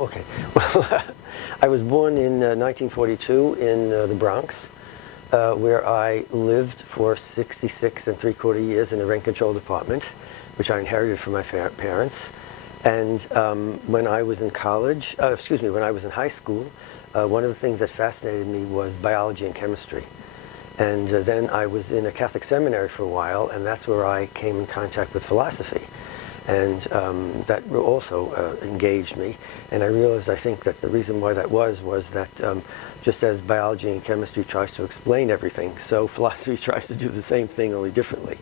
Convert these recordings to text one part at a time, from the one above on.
Okay. Well, I was born in 1942 in the Bronx, where I lived for 66 and 3/4 years in a rent-controlled apartment, which I inherited from my parents. And when I was in college, when I was in high school, one of the things that fascinated me was biology and chemistry. And then I was in a Catholic seminary for a while, and that's where I came in contact with philosophy. And that also engaged me. And I realized, I think, that the reason why that was that just as biology and chemistry tries to explain everything, so philosophy tries to do the same thing, only differently.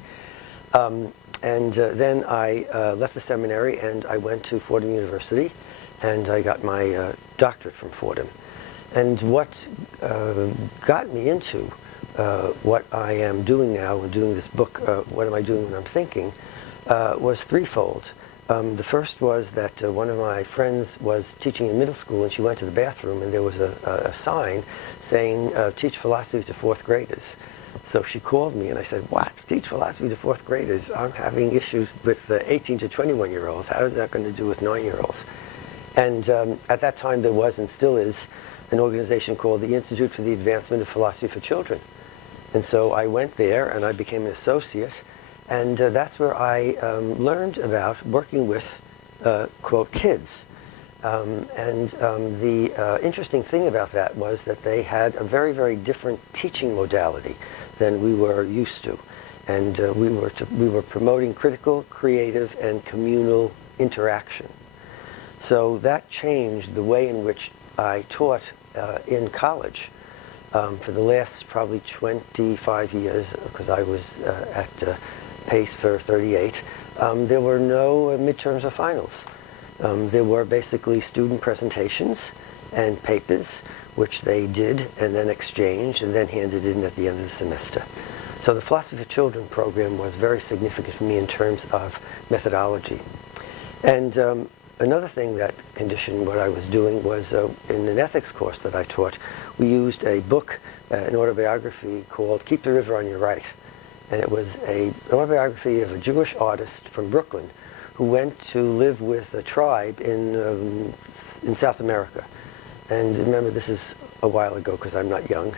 Then I left the seminary and I went to Fordham University, and I got my doctorate from Fordham. And what got me into what I am doing now, and doing this book, What Am I Doing When I'm Thinking, was threefold. The first was that one of my friends was teaching in middle school, and she went to the bathroom, and there was a sign saying, teach philosophy to fourth graders. So she called me, and I said, what? Teach philosophy to fourth graders? I'm having issues with 18 to 21-year-olds. How is that going to do with 9-year-olds? And at that time, there was, and still is, an organization called the Institute for the Advancement of Philosophy for Children. And so I went there, and I became an associate. And that's where I learned about working with, quote, kids. The interesting thing about that was that they had a very, very different teaching modality than we were used to. And we were promoting critical, creative, and communal interaction. So that changed the way in which I taught in college. For the last probably 25 years, because I was at Pace for 38, there were no midterms or finals. There were basically student presentations and papers, which they did and then exchanged and then handed in at the end of the semester. So the Philosophy for Children program was very significant for me in terms of methodology. And another thing that conditioned what I was doing was in an ethics course that I taught, we used a book, an autobiography called Keep the River on Your Right. And it was an autobiography of a Jewish artist from Brooklyn who went to live with a tribe in South America. And remember, this is a while ago because I'm not young.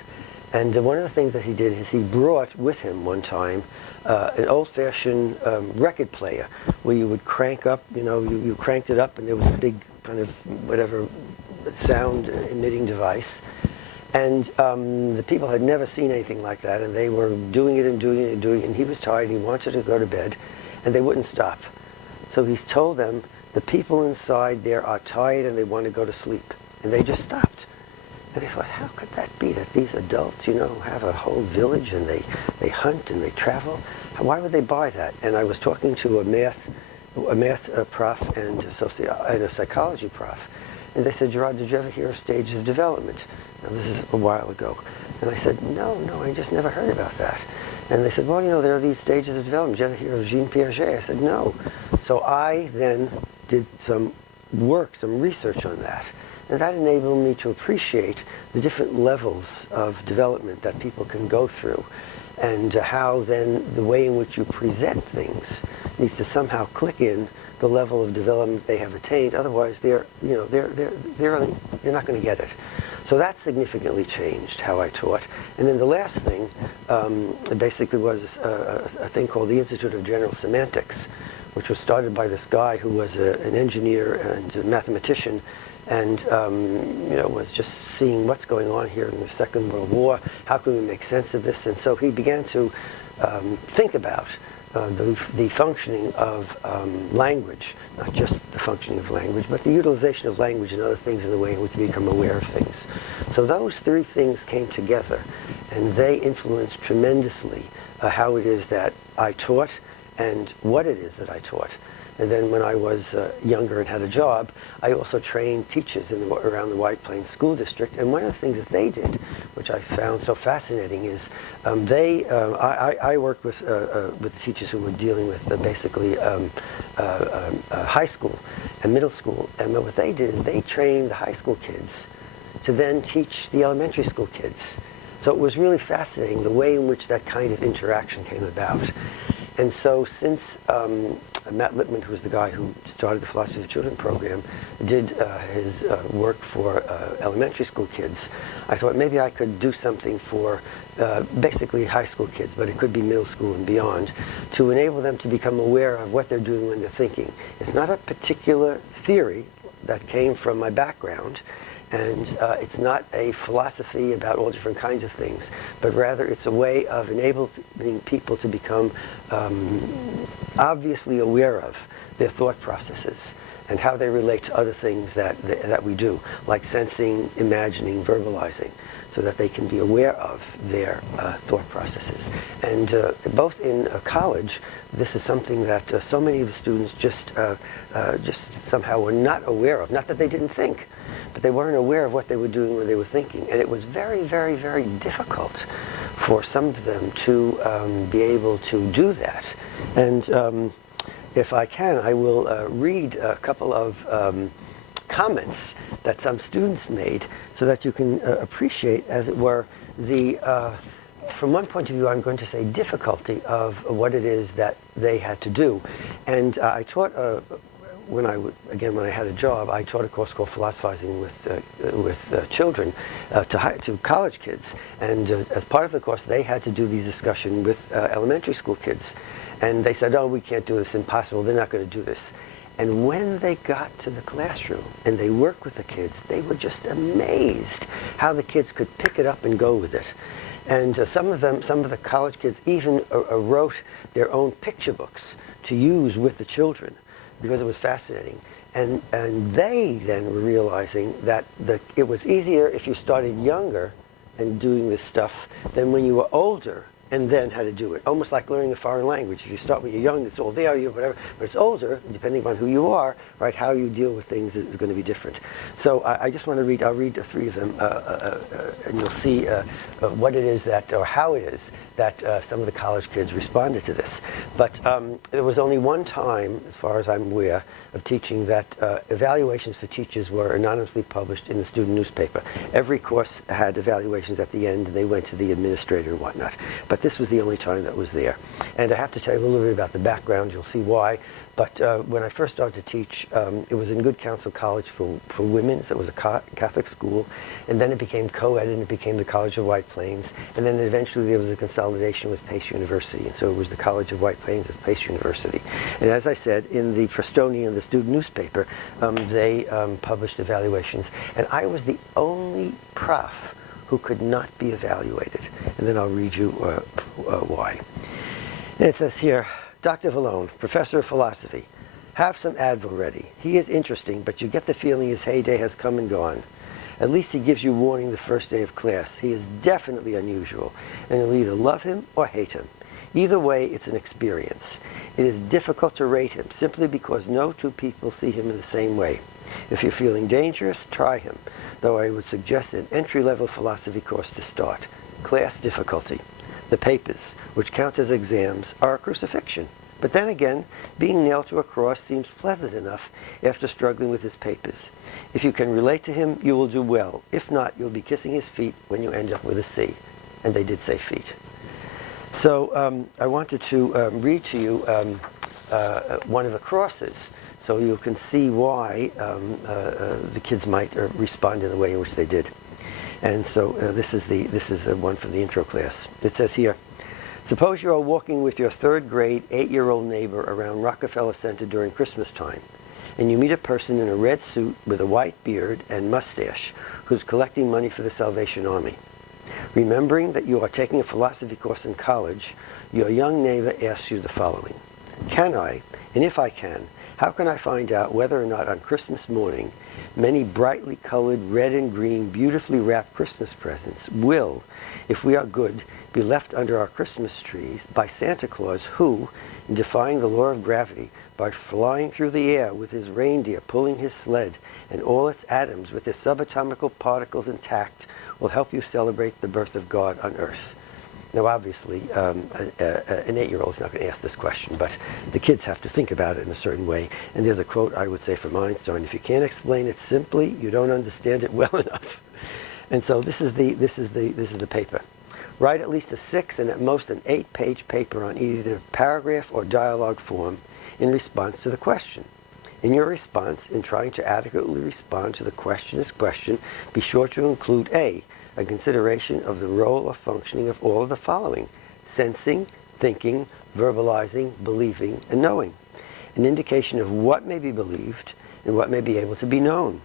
And one of the things that he did is he brought with him one time an old-fashioned record player where you would crank up, you cranked it up and there was a big kind of whatever sound emitting device. And the people had never seen anything like that, and they were doing it and doing it and doing it, and he was tired, and he wanted to go to bed, and they wouldn't stop. So he's told them, the people inside there are tired and they want to go to sleep. And they just stopped. And I thought, how could that be, that these adults, have a whole village and they hunt and they travel? Why would they buy that? And I was talking to a math prof and a psychology prof. And they said, Gerard, did you ever hear of stages of development? Now, this is a while ago. And I said, no, I just never heard about that. And they said, well, there are these stages of development. Did you ever hear of Jean Piaget? I said, no. So I then did some work, some research on that. And that enabled me to appreciate the different levels of development that people can go through, and how then the way in which you present things needs to somehow click in the level of development they have attained. Otherwise, they're not going to get it. So that significantly changed how I taught. And then the last thing basically was a thing called the Institute of General Semantics, which was started by this guy who was an engineer and a mathematician, and was just seeing what's going on here in the Second World War. How can we make sense of this? And so he began to think about the functioning of language, not just the functioning of language, but the utilization of language and other things in the way in which we become aware of things. So those three things came together, and they influenced tremendously how it is that I taught and what it is that I taught. And then when I was younger and had a job, I also trained teachers around the White Plains School District. And one of the things that they did, which I found so fascinating, is I worked with the teachers who were dealing with basically high school and middle school. And what they did is they trained the high school kids to then teach the elementary school kids. So it was really fascinating the way in which that kind of interaction came about. And so since Matt Lipman, who was the guy who started the Philosophy of Children program, did his work for elementary school kids, I thought maybe I could do something for basically high school kids, but it could be middle school and beyond, to enable them to become aware of what they're doing when they're thinking. It's not a particular theory that came from my background, and it's not a philosophy about all different kinds of things, but rather it's a way of enabling people to become obviously aware of their thought processes and how they relate to other things that we do, like sensing, imagining, verbalizing, so that they can be aware of their thought processes. And both in college, this is something that so many of the students just somehow were not aware of. Not that they didn't think, but they weren't aware of what they were doing when they were thinking. And it was very, very, very difficult for some of them to be able to do that. And if I can, I will read a couple of comments that some students made so that you can appreciate, as it were, the, from one point of view, I'm going to say difficulty of what it is that they had to do. And I taught, when I had a job, I taught a course called Philosophizing with Children to college kids. And as part of the course, they had to do these discussions with elementary school kids. And they said, oh, we can't do this, impossible, they're not going to do this. And when they got to the classroom and they worked with the kids, they were just amazed how the kids could pick it up and go with it. And some of the college kids even wrote their own picture books to use with the children because it was fascinating. And they then were realizing that it was easier if you started younger and doing this stuff than when you were older and then how to do it. Almost like learning a foreign language. If you start when you're young, it's all there, you whatever. But it's older, depending on who you are, right? How you deal with things is going to be different. So I just want to read. I'll read the three of them, and you'll see what it is that, or how it is that some of the college kids responded to this. But there was only one time, as far as I'm aware, of teaching that evaluations for teachers were anonymously published in the student newspaper. Every course had evaluations at the end, and they went to the administrator and whatnot. But this was the only time that was there. And I have to tell you a little bit about the background. You'll see why. But when I first started to teach, it was in Good Counsel College for women. So it was a Catholic school. And then it became co-ed, and it became the College of White Plains. And then eventually there was a consolidation with Pace University. And so it was the College of White Plains of Pace University. And as I said, in the Frestonian, the student newspaper, they published evaluations. And I was the only prof who could not be evaluated. And then I'll read you why. And it says here, Dr. Vallone, professor of philosophy, have some Advil ready. He is interesting, but you get the feeling his heyday has come and gone. At least he gives you warning the first day of class. He is definitely unusual, and you'll either love him or hate him. Either way, it's an experience. It is difficult to rate him simply because no two people see him in the same way. If you're feeling dangerous, try him, though I would suggest an entry-level philosophy course to start. Class difficulty. The papers, which count as exams, are a crucifixion. But then again, being nailed to a cross seems pleasant enough after struggling with his papers. If you can relate to him, you will do well. If not, you'll be kissing his feet when you end up with a C. And they did say feet. So I wanted to read to you one of the crosses, so you can see why the kids might respond in the way in which they did. And so this is the one from the intro class. It says here, suppose you are walking with your third grade 8-year-old neighbor around Rockefeller Center during Christmas time, and you meet a person in a red suit with a white beard and mustache who's collecting money for the Salvation Army. Remembering that you are taking a philosophy course in college, your young neighbor asks you the following. Can I, and if I can, how can I find out whether or not on Christmas morning many brightly colored red and green, beautifully wrapped Christmas presents will, if we are good, be left under our Christmas trees by Santa Claus who, in defying the law of gravity, by flying through the air with his reindeer pulling his sled and all its atoms with their subatomical particles intact, will help you celebrate the birth of God on earth? Now, obviously, an 8-year-old is not going to ask this question, but the kids have to think about it in a certain way. And there's a quote I would say from Einstein: "If you can't explain it simply, you don't understand it well enough." And so this is the paper. Write at least a 6 and at most an 8-page paper on either paragraph or dialogue form in response to the question. In your response, in trying to adequately respond to the questioner's question, be sure to include a consideration of the role or functioning of all of the following: sensing, thinking, verbalizing, believing, and knowing. An indication of what may be believed and what may be able to be known.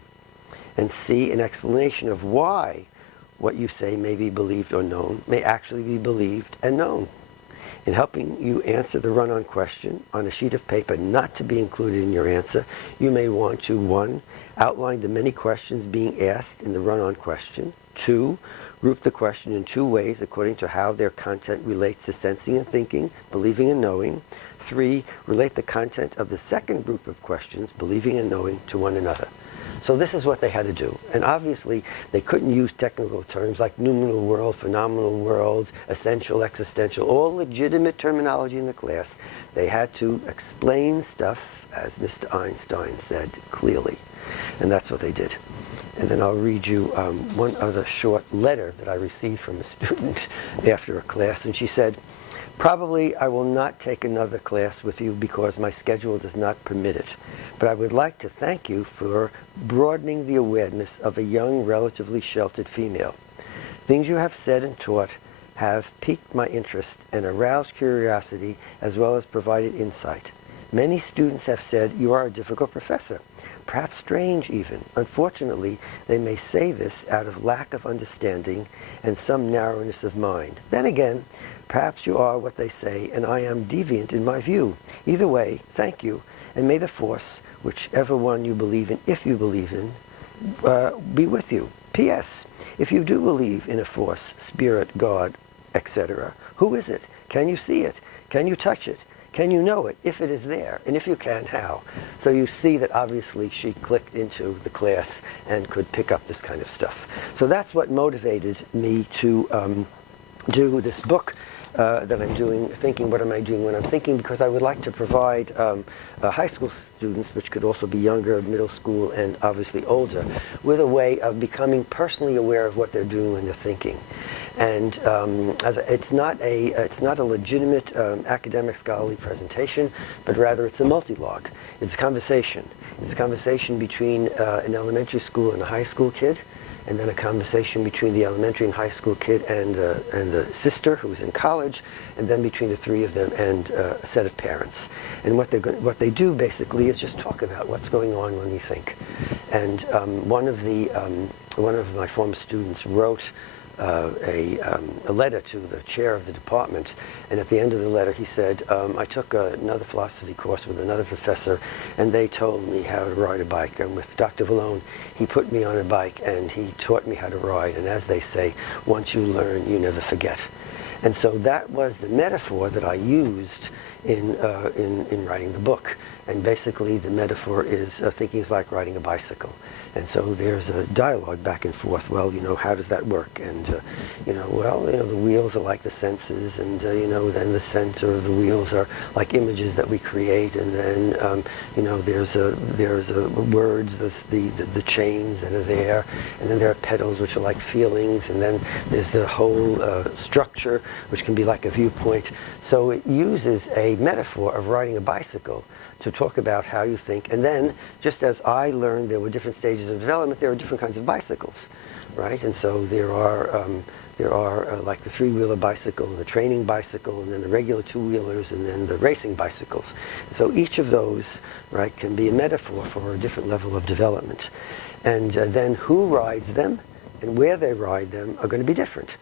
And C, an explanation of why what you say may be believed or known may actually be believed and known. In helping you answer the run-on question on a sheet of paper not to be included in your answer, you may want to 1. Outline the many questions being asked in the run-on question. 2. Group the question in 2 ways according to how their content relates to sensing and thinking, believing and knowing. 3. Relate the content of the second group of questions, believing and knowing, to one another. So this is what they had to do. And obviously, they couldn't use technical terms like noumenal world, phenomenal world, essential, existential, all legitimate terminology in the class. They had to explain stuff, as Mr. Einstein said, clearly. And that's what they did. And then I'll read you one other short letter that I received from a student after a class. And she said, "Probably I will not take another class with you because my schedule does not permit it. But I would like to thank you for broadening the awareness of a young, relatively sheltered female. Things you have said and taught have piqued my interest and aroused curiosity as well as provided insight. Many students have said you are a difficult professor, perhaps strange even. Unfortunately, they may say this out of lack of understanding and some narrowness of mind. Then again, perhaps you are what they say, and I am deviant in my view. Either way, thank you, and may the force, whichever one you believe in, if you believe in, be with you. P.S. If you do believe in a force, spirit, God, etc., who is it? Can you see it? Can you touch it? Can you know it, if it is there? And if you can, how?" So you see that obviously she clicked into the class and could pick up this kind of stuff. So that's what motivated me to do this book that I'm doing, thinking, what am I doing when I'm thinking? Because I would like to provide high school students, which could also be younger, middle school, and obviously older, with a way of becoming personally aware of what they're doing when they're thinking. And it's not a legitimate academic scholarly presentation, but rather it's a multi-log. It's a conversation. It's a conversation between an elementary school and a high school kid, and then a conversation between the elementary and high school kid and the sister who's in college, and then between the three of them and a set of parents. And what they do basically is just talk about what's going on when we think. And one of my former students wrote a letter to the chair of the department, and at the end of the letter he said, I took another philosophy course with another professor, and they told me how to ride a bike. And with Dr. Vallone, he put me on a bike and he taught me how to ride. And as they say, once you learn, you never forget. And so that was the metaphor that I used in writing the book. And basically the metaphor is thinking is like riding a bicycle. And so there's a dialogue back and forth. Well, how does that work? And, the wheels are like the senses, and, then the center of the wheels are like images that we create. And then, there's words, the chains that are there. And then there are pedals, which are like feelings. And then there's the whole structure, which can be like a viewpoint. So it uses a metaphor of riding a bicycle to talk about how you think. And then, just as I learned there were different stages of development, there are different kinds of bicycles, right? And so there are like the three-wheeler bicycle, and the training bicycle, and then the regular two-wheelers, and then the racing bicycles. So each of those, right, can be a metaphor for a different level of development. And then who rides them and where they ride them are going to be different.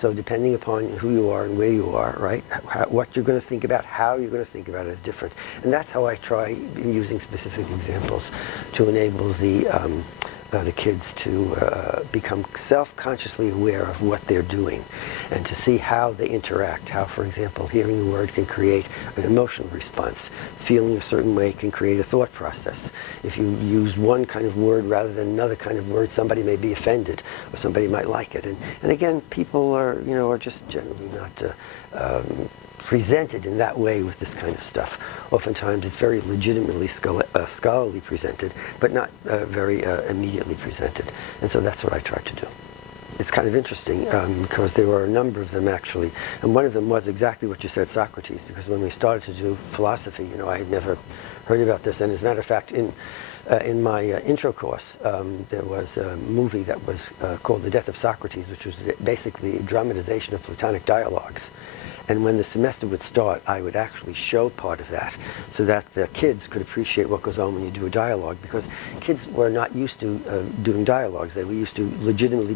So depending upon who you are and where you are, right, what you're going to think about, how you're going to think about it is different. And that's how I try in using specific examples to enable the kids to become self-consciously aware of what they're doing and to see how they interact. How, for example, hearing a word can create an emotional response. Feeling a certain way can create a thought process. If you use one kind of word rather than another kind of word, somebody may be offended or somebody might like it. And again, people are just generally not presented in that way with this kind of stuff. Oftentimes it's very legitimately scholarly presented, but not very immediately presented. And so that's what I try to do. it's kind of interesting because there were a number of them actually, and one of them was exactly what you said, Socrates. Because when we started to do philosophy, I had never heard about this, and as a matter of fact, in my intro course, there was a movie that was called The Death of Socrates, which was basically a dramatization of Platonic dialogues. And when the semester would start, I would actually show part of that so that the kids could appreciate what goes on when you do a dialogue, because kids were not used to doing dialogues. They were used to legitimately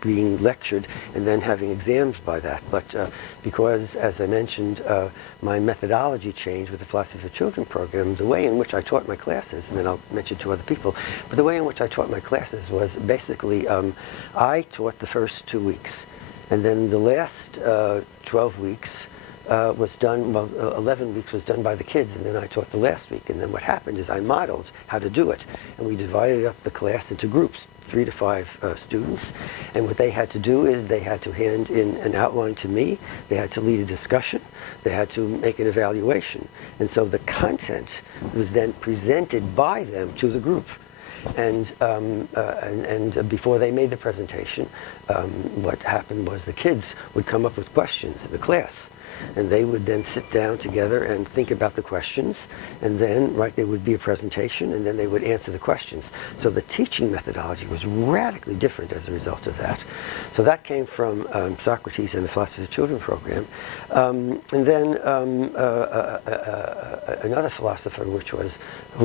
being lectured and then having exams by that. But because, as I mentioned, my methodology changed with the Philosophy for Children program, the way in which I taught my classes, and then I'll mention to other people, but the way in which I taught my classes was basically I taught the first 2 weeks. And then the last 12 weeks was done, 11 weeks was done by the kids, and then I taught the last week. And then what happened is I modeled how to do it. And we divided up the class into groups, 3 to 5 students. And what they had to do is they had to hand in an outline to me, they had to lead a discussion, they had to make an evaluation. And so the content was then presented by them to the group. And before they made the presentation, what happened was the kids would come up with questions in the class. And they would then sit down together and think about the questions, and then, there would be a presentation, and then they would answer the questions. So the teaching methodology was radically different as a result of that. So that came from Socrates and the Philosophy of Children program. And then another philosopher who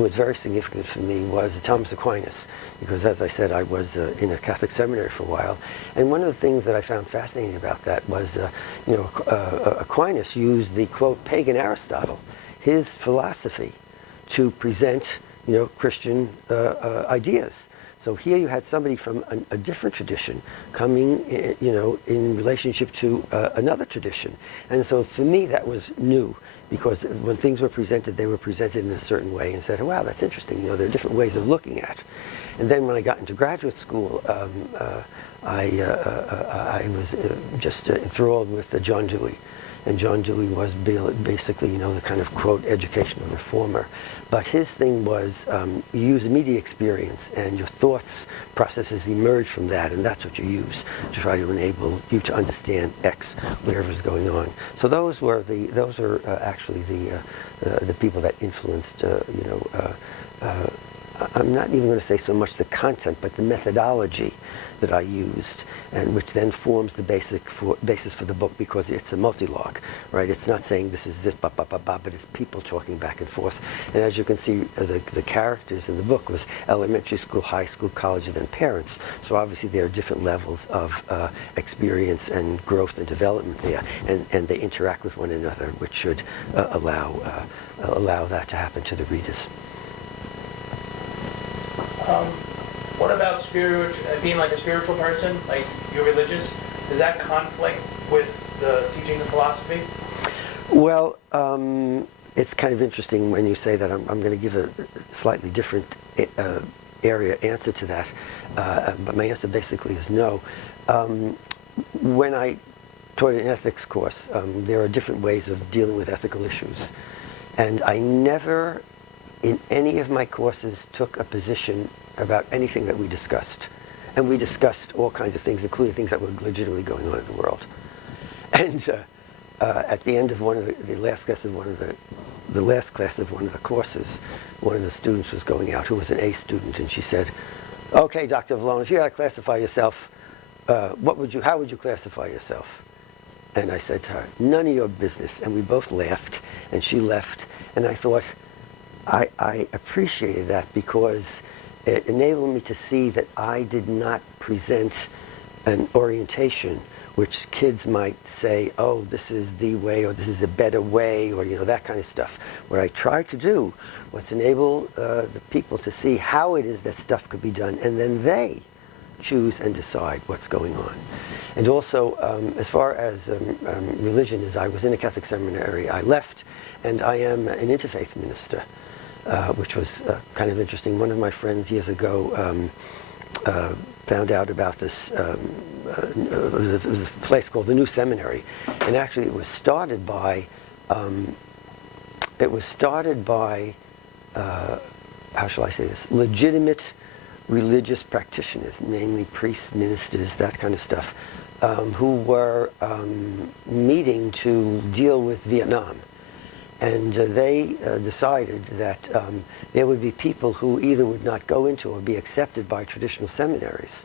was very significant for me was Thomas Aquinas, because as I said, I was in a Catholic seminary for a while. And one of the things that I found fascinating about that was, Aquinas used the, quote, pagan Aristotle, his philosophy, to present, Christian ideas. So here you had somebody from a different tradition coming, in relationship to another tradition. And so for me, that was new, because when things were presented, they were presented in a certain way, and said, wow, that's interesting. There are different ways of looking at it. And then when I got into graduate school, I was just enthralled with John Dewey. And John Dewey was basically, the kind of, quote, educational reformer. But his thing was you use immediate experience, and your thoughts, processes emerge from that, and that's what you use to try to enable you to understand X, whatever is going on. So those were actually the people that influenced, I'm not even going to say so much the content, but the methodology that I used, and which then forms the basis for the book, because it's a multi-log, right? It's not saying this is this, but it's people talking back and forth. And as you can see, the characters in the book was elementary school, high school, college, and then parents. So obviously there are different levels of experience and growth and development there, and they interact with one another, which should allow that to happen to the readers. What about being like a spiritual person, like you're religious? Does that conflict with the teachings of philosophy? Well, it's kind of interesting when you say that. I'm going to give a slightly different area answer to that, but my answer basically is no. When I taught an ethics course, there are different ways of dealing with ethical issues, and I never, in any of my courses, took a position about anything that we discussed. And we discussed all kinds of things, including things that were legitimately going on in the world. And at the end of the last class of one of the courses, one of the students was going out, who was an A student, and she said, "Okay, Dr. Vallone, if you had to classify yourself, how would you classify yourself?" And I said to her, "None of your business." And we both laughed, and she left. And I thought, I appreciated that, because it enabled me to see that I did not present an orientation which kids might say, oh, this is the way, or this is a better way, or that kind of stuff. What I tried to do was enable the people to see how it is that stuff could be done, and then they choose and decide what's going on. And also, as far as religion is, I was in a Catholic seminary. I left, and I am an interfaith minister. Which was kind of interesting. One of my friends years ago found out about this. It was a place called the New Seminary, and actually it was started by how shall I say this? Legitimate religious practitioners, namely priests, ministers, that kind of stuff, who were meeting to deal with Vietnam. And they decided that there would be people who either would not go into or be accepted by traditional seminaries.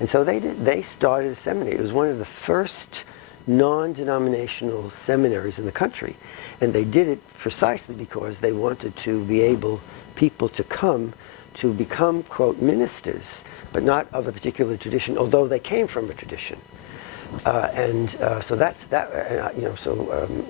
And so they started a seminary. It was one of the first non-denominational seminaries in the country. And they did it precisely because they wanted to be able, people to come to become, quote, ministers, but not of a particular tradition, although they came from a tradition. So that's that.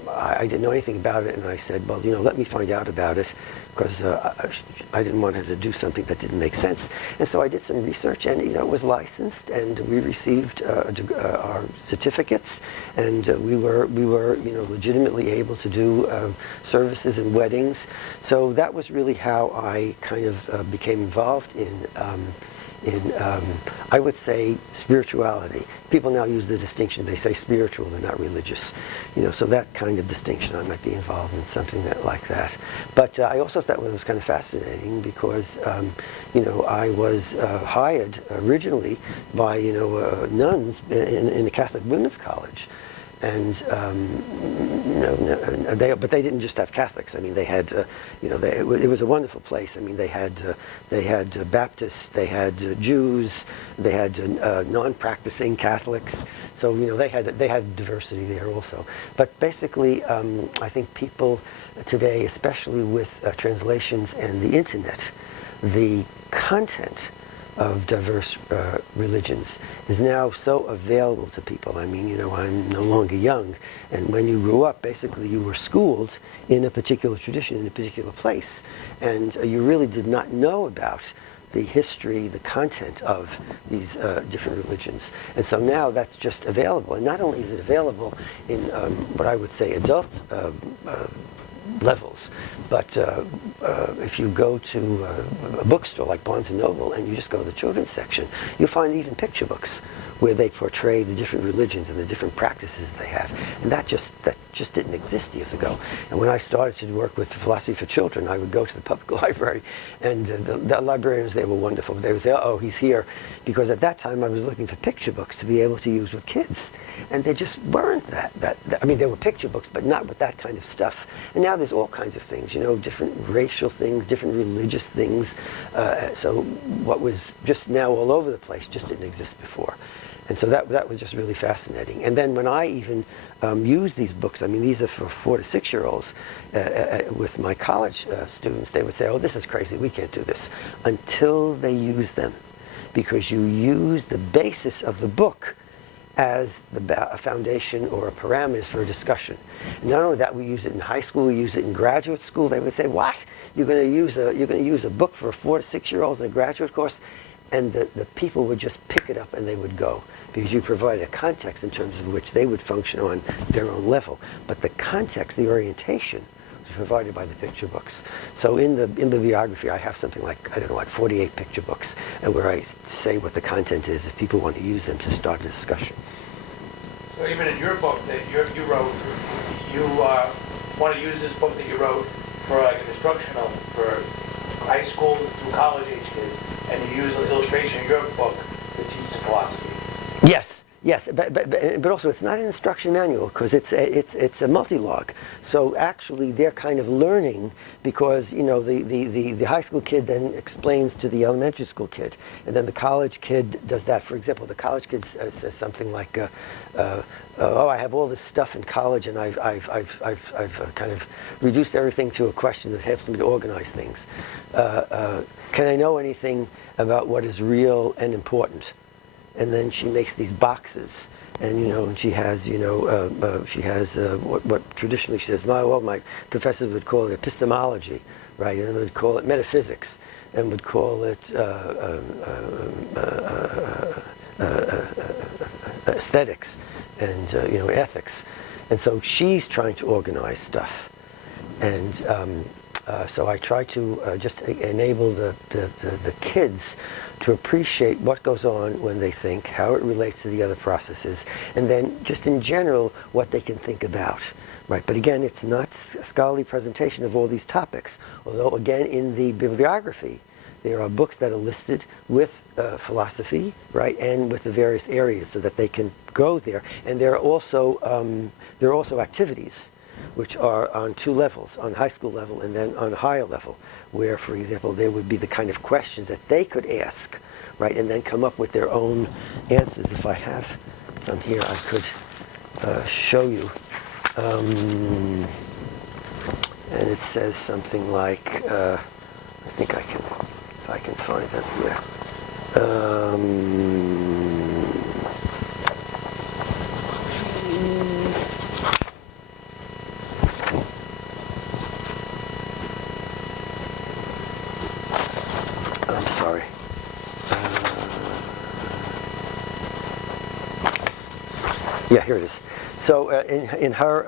I didn't know anything about it, and I said, well, let me find out about it, because I didn't want her to do something that didn't make sense. And so I did some research, and it was licensed, and we received our certificates, and we were legitimately able to do services and weddings. So that was really how I kind of became involved in I would say, spirituality. People now use the distinction. They say spiritual, they're not religious. So that kind of distinction, I might be involved in something like that. But I also thought it was kind of fascinating because, I was hired originally by, nuns in a Catholic women's college. And but they didn't just have Catholics. I mean, they had, it was a wonderful place. I mean, they had Baptists, they had Jews, they had non-practicing Catholics. So they had diversity there also. But basically, I think people today, especially with translations and the internet, the content of diverse religions is now so available to people. I mean, I'm no longer young, and when you grew up, basically you were schooled in a particular tradition, in a particular place, and you really did not know about the history, the content of these different religions. And so now that's just available, and not only is it available in what I would say adult levels, but if you go to a bookstore like Barnes & Noble and you just go to the children's section, you'll find even picture books where they portray the different religions and the different practices they have. And that just didn't exist years ago. And when I started to work with philosophy for children, I would go to the public library, and the librarians, they were wonderful. They would say, oh, he's here. Because at that time I was looking for picture books to be able to use with kids. And they just weren't that. I mean, there were picture books, but not with that kind of stuff. And now there's all kinds of things, different racial things, different religious things. So what was just now all over the place just didn't exist before. And so that was just really fascinating. And then when I even use these books, I mean, these are for 4 to 6 year olds, with my college students, they would say, oh, this is crazy, we can't do this, until they use them. Because you use the basis of the book as a foundation or a parameters for a discussion. And not only that, we use it in high school, we use it in graduate school. They would say, what? You're going to use a book for a 4 to 6 year old in a graduate course? And the people would just pick it up and they would go, because you provided a context in terms of which they would function on their own level. But the context, the orientation, was provided by the picture books. So in the bibliography, I have something like, 48 picture books, and where I say what the content is if people want to use them to start a discussion. So even in your book that you wrote, you want to use this book that you wrote for like an instructional for high school to college age kids, and you use an illustration in your book to teach philosophy. Yes, but also it's not an instruction manual, because it's a multi-log. So actually they're kind of learning, because the high school kid then explains to the elementary school kid, and then the college kid does that. For example, the college kid says something like, oh, I have all this stuff in college, and I've kind of reduced everything to a question that helps me to organize things. Can I know anything about what is real and important? And then she makes these boxes, and and she has what traditionally she says, my professors would call it epistemology, right? And would call it metaphysics, and would call it aesthetics, and ethics. And so she's trying to organize stuff, and so I try to just enable the kids to appreciate what goes on when they think, how it relates to the other processes, and then just in general what they can think about. Right, but again, it's not a scholarly presentation of all these topics, although again in the bibliography there are books that are listed with philosophy, right, and with the various areas so that they can go there. And there are also activities which are on two levels, on high school level and then on a higher level, where, for example, there would be the kind of questions that they could ask, right, and then come up with their own answers. If I have some here, I could show you. And it says something like, I think I can, if I can find that here. I'm sorry. Yeah, here it is. So in her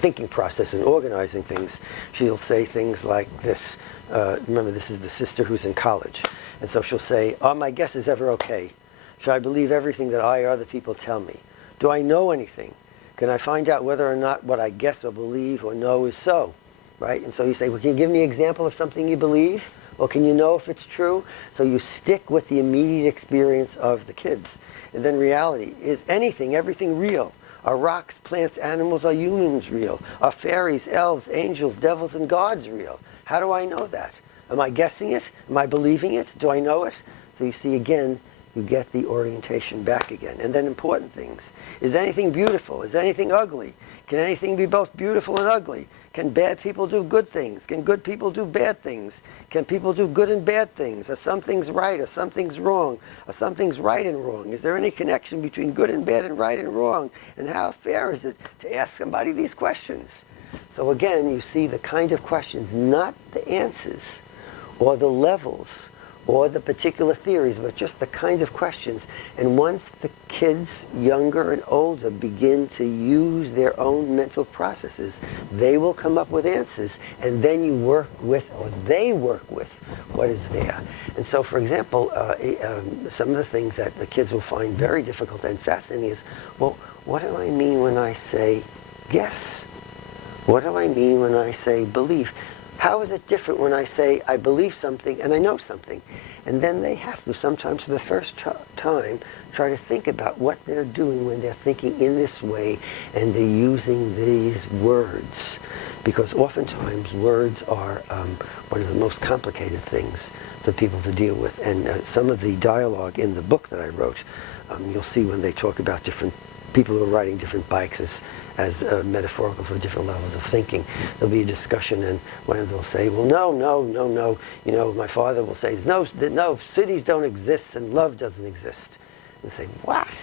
thinking process and organizing things, she'll say things like this. Remember, this is the sister who's in college. And so she'll say, are my guesses ever okay? Should I believe everything that I or other people tell me? Do I know anything? Can I find out whether or not what I guess or believe or know is so? Right? And so you say, well, can you give me an example of something you believe? Or can you know if it's true? So you stick with the immediate experience of the kids. And then reality. Is anything, everything real? Are rocks, plants, animals, are humans real? Are fairies, elves, angels, devils, and gods real? How do I know that? Am I guessing it? Am I believing it? Do I know it? So you see, again, you get the orientation back again. And then important things. Is anything beautiful? Is anything ugly? Can anything be both beautiful and ugly? Can bad people do good things? Can good people do bad things? Can people do good and bad things? Are some things right? Are some things wrong? Are some things right and wrong? Is there any connection between good and bad and right and wrong? And how fair is it to ask somebody these questions? So again, you see the kind of questions, not the answers or the levels or the particular theories, but just the kinds of questions. And once the kids, younger and older, begin to use their own mental processes, they will come up with answers, and then you work with, or they work with, what is there. And so, for example, some of the things that the kids will find very difficult and fascinating is, well, what do I mean when I say guess? What do I mean when I say believe? How is it different when I say I believe something and I know something? And then they have to, sometimes for the first time, try to think about what they're doing when they're thinking in this way and they're using these words. Because oftentimes words are one of the most complicated things for people to deal with. And some of the dialogue in the book that I wrote, you'll see when they talk about different people who are riding different bikes as metaphorical for different levels of thinking. There'll be a discussion, and one of them will say, well, no. You know, my father will say, no, cities don't exist and love doesn't exist. And they say, what?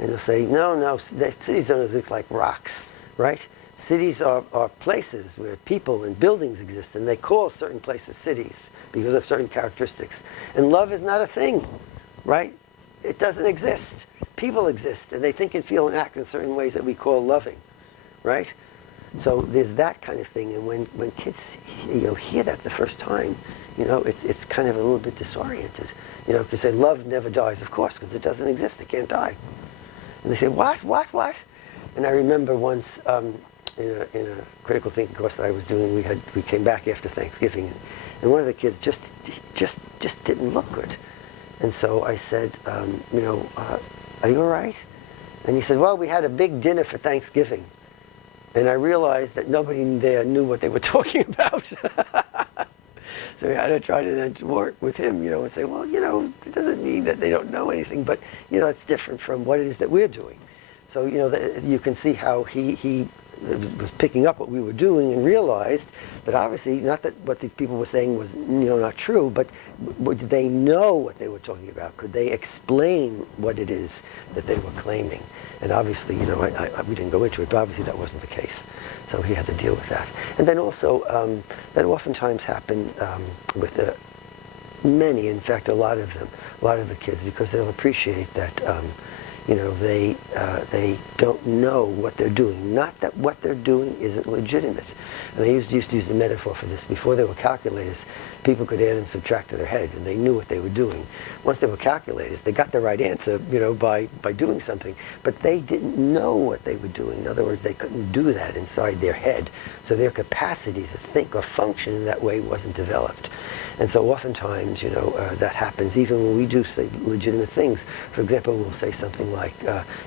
And they'll say, no, cities don't exist like rocks, right? Cities are places where people and buildings exist, and they call certain places cities because of certain characteristics. And love is not a thing, right? It doesn't exist. People exist, and they think and feel and act in certain ways that we call loving, right? So there's that kind of thing, and when kids hear that the first time, it's kind of a little bit disoriented, because they love never dies, of course, because it doesn't exist, it can't die. And they say, what? And I remember once in a critical thinking course that I was doing, we came back after Thanksgiving, and one of the kids just didn't look good. And so I said, are you all right? And he said, well, we had a big dinner for Thanksgiving. And I realized that nobody there knew what they were talking about. So we had to try to then work with him, and say, well, it doesn't mean that they don't know anything, but, it's different from what it is that we're doing. So, you can see how he was picking up what we were doing and realized that obviously, not that what these people were saying was, not true, but did they know what they were talking about? Could they explain what it is that they were claiming? And obviously, we didn't go into it, but obviously that wasn't the case. So he had to deal with that. And then also, that oftentimes happened with many, in fact, a lot of the kids, because they'll appreciate that, They don't know what they're doing. Not that what they're doing isn't legitimate. And I used to use the metaphor for this. Before there were calculators, people could add and subtract to their head, and they knew what they were doing. Once there were calculators, they got the right answer, by doing something. But they didn't know what they were doing. In other words, they couldn't do that inside their head. So their capacity to think or function in that way wasn't developed. And so oftentimes, that happens even when we do say legitimate things. For example, we'll say something like,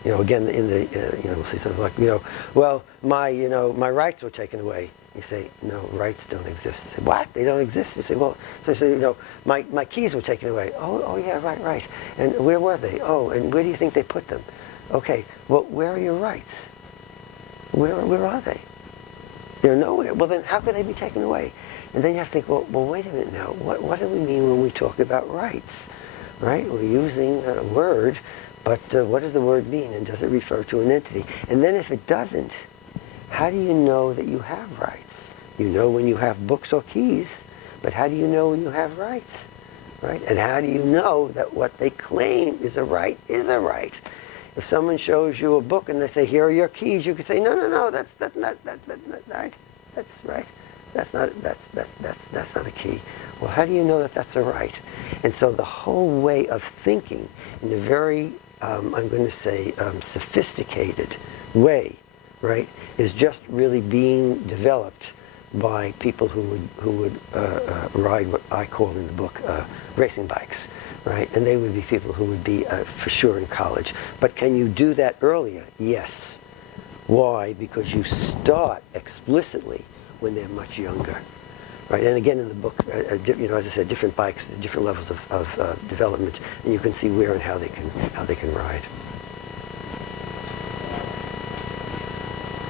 again, we'll say something like, well, my rights were taken away. You say, no, rights don't exist. You say, what? They don't exist? You say, well, so my keys were taken away. Oh, yeah, right. And where were they? Oh, and where do you think they put them? Okay, well, where are your rights? Where are they? They're nowhere. Well, then how could they be taken away? And then you have to think, well, wait a minute now. What do we mean when we talk about rights? Right? We're using a word, but what does the word mean? And does it refer to an entity? And then if it doesn't, how do you know that you have rights? You know when you have books or keys, but how do you know when you have rights? Right? And how do you know that what they claim is a right is a right? If someone shows you a book and they say, here are your keys, you can say, no, that's not right. That's right. That's not a key. Well, how do you know that that's a right? And so the whole way of thinking in a very, I'm going to say, sophisticated way, right, is just really being developed by people who would ride what I call in the book racing bikes, right? And they would be people who would be for sure in college. But can you do that earlier? Yes. Why? Because you start explicitly when they're much younger, right? And again, in the book, as I said, different bikes, different levels of development, and you can see where and how they can ride.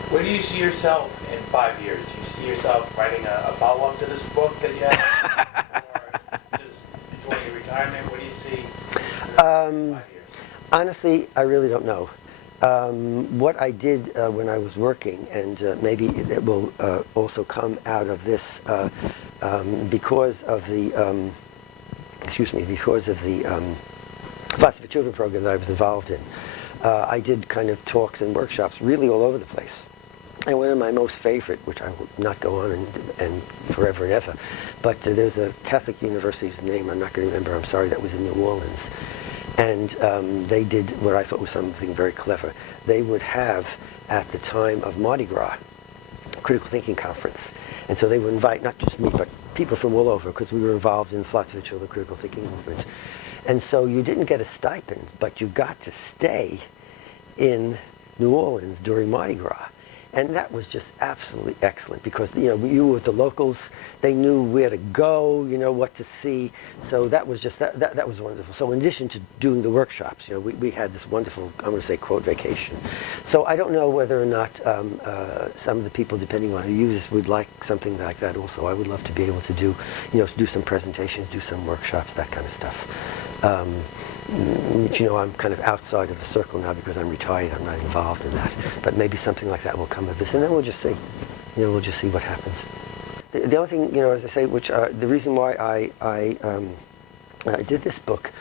Where do you see yourself in 5 years? Do you see yourself writing a follow-up to this book that you have, or just enjoying your retirement? What do you see in 5 years? Honestly, I really don't know. What I did when I was working, and maybe it will also come out of this because of the Philosophy for Children program that I was involved in. I did kind of talks and workshops really all over the place. And one of my most favorite, which I will not go on and forever and ever, but there's a Catholic university whose name I'm not going to remember, I'm sorry, that was in New Orleans. And they did what I thought was something very clever. They would have, at the time of Mardi Gras, a critical thinking conference. And so they would invite not just me, but people from all over, because we were involved in the Philosophy for Children critical thinking movement. And so you didn't get a stipend, but you got to stay in New Orleans during Mardi Gras. And that was just absolutely excellent because, you were with the locals, they knew where to go, what to see. So that was just, that was wonderful. So in addition to doing the workshops, we had this wonderful, I'm going to say, quote, vacation. So I don't know whether or not some of the people, depending on who uses, would like something like that also. I would love to be able to do, do some presentations, do some workshops, that kind of stuff. I'm kind of outside of the circle now because I'm retired. I'm not involved in that. But maybe something like that will come of this, and then we'll just see. We'll just see what happens. The other thing, as I say, which the reason why I did this book,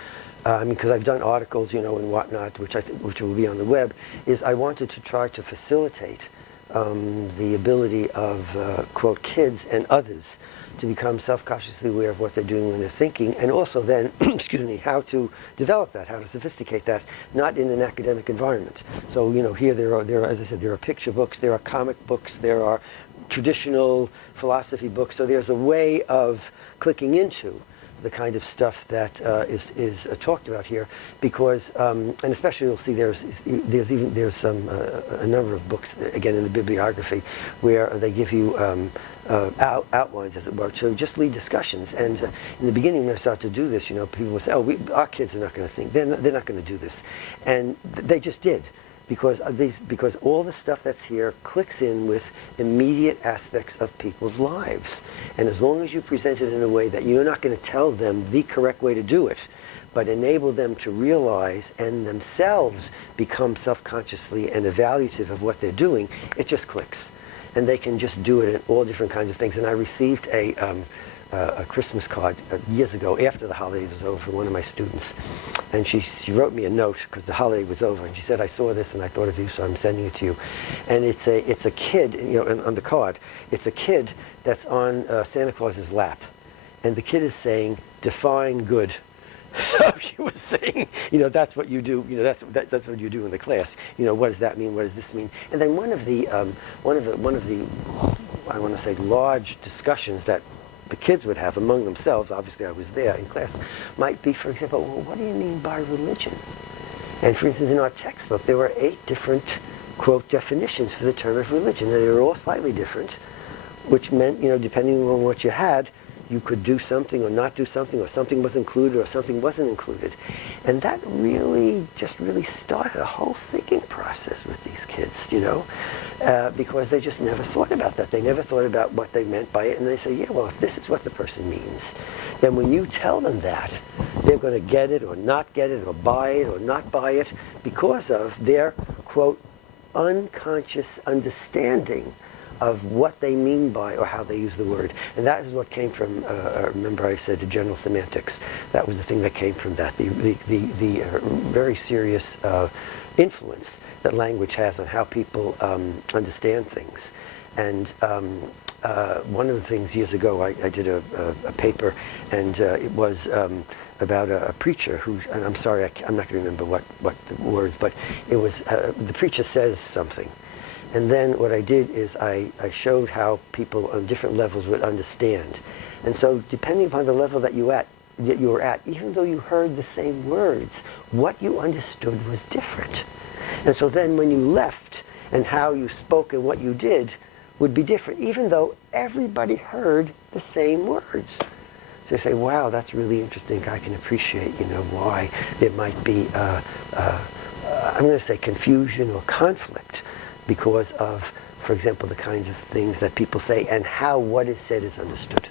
because I've done articles, and whatnot, which will be on the web, is I wanted to try to facilitate the ability of quote kids and others to become self-consciously aware of what they're doing when they're thinking, and also then, how to develop that, how to sophisticate that, not in an academic environment. So, here there are, as I said, there are picture books, there are comic books, there are traditional philosophy books. So there's a way of clicking into the kind of stuff that is talked about here, because and especially you'll see there's some a number of books again in the bibliography where they give you outlines, as it were, to just lead discussions. And in the beginning, when I started to do this, people would say, "Oh, our kids are not going to think. They're not going to do this," and they just did. Because all the stuff that's here clicks in with immediate aspects of people's lives. And as long as you present it in a way that you're not going to tell them the correct way to do it, but enable them to realize and themselves become self-consciously and evaluative of what they're doing, it just clicks. And they can just do it in all different kinds of things. And I received a a Christmas card years ago after the holiday was over for one of my students. And she wrote me a note because the holiday was over, and she said, I saw this and I thought of you, so I'm sending it to you. And it's a kid, you know, on the card, it's a kid that's on Santa Claus's lap. And the kid is saying, define good. So she was saying, you know, that's what you do. You know, that's what you do in the class. You know, what does that mean? What does this mean? And then one of the I want to say large discussions that the kids would have among themselves, obviously I was there in class, might be, for example, well, what do you mean by religion? And for instance, in our textbook, there were 8 different, quote, definitions for the term of religion. They were all slightly different, which meant, you know, depending on what you had, you could do something or not do something, or something was included or something wasn't included. And that really started a whole thinking process with these kids, you know, because they just never thought about that. They never thought about what they meant by it, and they say, yeah, well, if this is what the person means, then when you tell them that, they're going to get it or not get it or buy it or not buy it because of their, quote, unconscious understanding of what they mean by or how they use the word. And that is what came from, remember I said general semantics. That was the thing that came from that, the very serious influence that language has on how people understand things. And one of the things years ago, I did a paper, and it was about a preacher who, and I'm sorry, I'm not going to remember what the words, but it was, the preacher says something. And then what I did is I showed how people on different levels would understand. And so depending upon the level that you were at, even though you heard the same words, what you understood was different. And so then when you left, and how you spoke and what you did would be different, even though everybody heard the same words. So you say, wow, that's really interesting. I can appreciate, you know, why there might be, I'm going to say confusion or conflict, because of, for example, the kinds of things that people say and how what is said is understood.